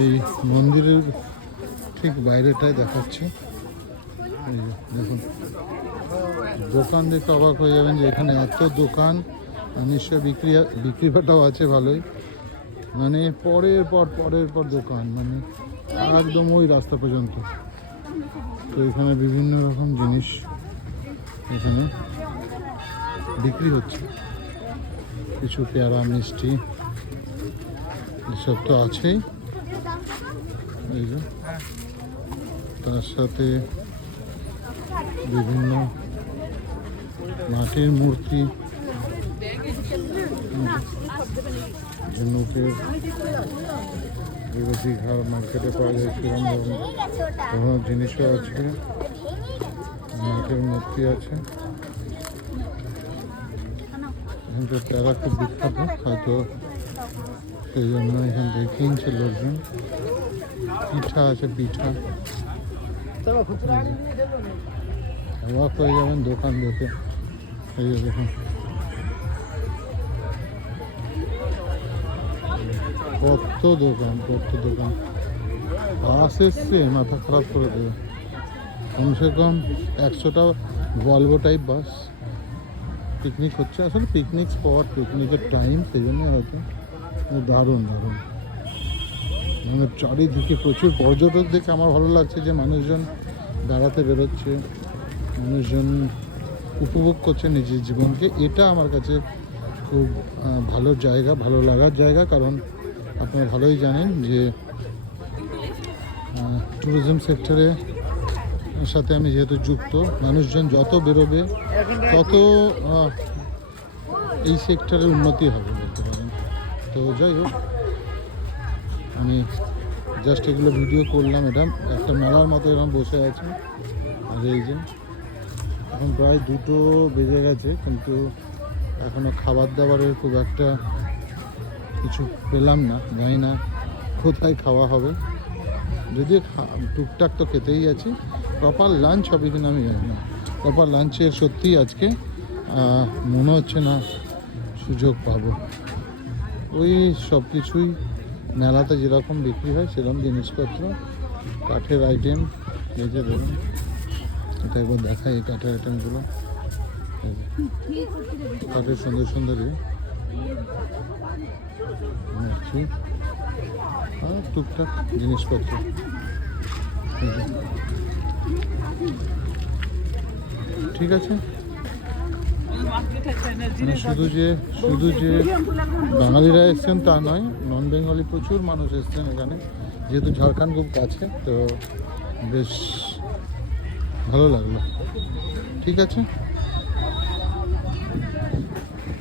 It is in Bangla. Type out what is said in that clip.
এই মন্দিরের ঠিক বাইরেটায় দেখাচ্ছি। এই যে দেখুন, দোকান দেখে অবাক হয়ে যাবেন যে এখানে এত দোকান, নিশ্চয় বিক্রি বাটাও আছে ভালোই। মানে পরের পর দোকান, মানে একদম ওই রাস্তা পর্যন্ত। তো এখানে বিভিন্ন রকম জিনিস এখানে বিক্রি হচ্ছে, কিছু পেয়ারা মিষ্টি এসব তো আছেই। এই যে তার সাথে বিভিন্ন মাটির মূর্তি, ঝিনুকের বিরোধী ঘর মার্কেটে পাওয়া যায় সেরকম ধরনের জিনিসও আছে, মাটির মূর্তি আছে। এখানকার প্যারা খুব বিখ্যাত, হয়তো সেই জন্য এখান থেকে কিনছে লোকজন। পিঠা আছে, পিঠা অবাক হয়ে যাবেন দোকান দেখে। এই যে দেখুন কত দোকান, বাস এসছে মাথা খারাপ করে দেবে। কমসে কম 100টা ভলভো টাইপ বাস। পিকনিক হচ্ছে, আসলে পিকনিক স্পট, পিকনিকের টাইম, সেই জন্য হয়তো দারুণ। মানে চারিদিকে প্রচুর পর্যটক দেখে আমার ভালো লাগছে যে মানুষজন বেড়াতে বেরোচ্ছে, মানুষজন উপভোগ করছে নিজের জীবনকে। এটা আমার কাছে খুব ভালো জায়গা, ভালো লাগার জায়গা। কারণ আপনারা ভালোই জানেন যে ট্যুরিজম সেক্টরে সাথে আমি যেহেতু যুক্ত, মানুষজন যত বেরোবে তত এই সেক্টরের উন্নতি হবে বলতে পারেন। তো যাই হোক, আমি জাস্ট এগুলো ভিডিও করলাম। এটা একটা মেলার মতো এরকম বসে আছে। আর এই যে এখন প্রায় 2টো বেজে গেছে, কিন্তু এখনও খাবার দাবারের খুব একটা কিছু পেলাম না। জানি না কোথায় খাওয়া হবে, যদিও টুকটাক তো খেতেই আছি। প্রপার লাঞ্চ হবে কিনা আমি জানি না। প্রপার লাঞ্চের সত্যিই আজকে মনে হচ্ছে না সুযোগ পাবো। ওই সব কিছুই মেলাতে যেরকম বিক্রি হয় সেরকম জিনিসপত্র, কাঠের আইটেম। এই যে দেখুন, এটা একবার দেখাই এই কাঠের আইটেমগুলো। কাঠের সুন্দর আর টুকটাক জিনিসপত্র। ঠিক আছে, শুধু যে বাঙালিরা এসছেন তা নয়, নন বেঙ্গলি প্রচুর মানুষ এসছেন এখানে। যেহেতু ঝাড়খণ্ড খুব কাছে, তো বেশ ভালো লাগলো। ঠিক আছে।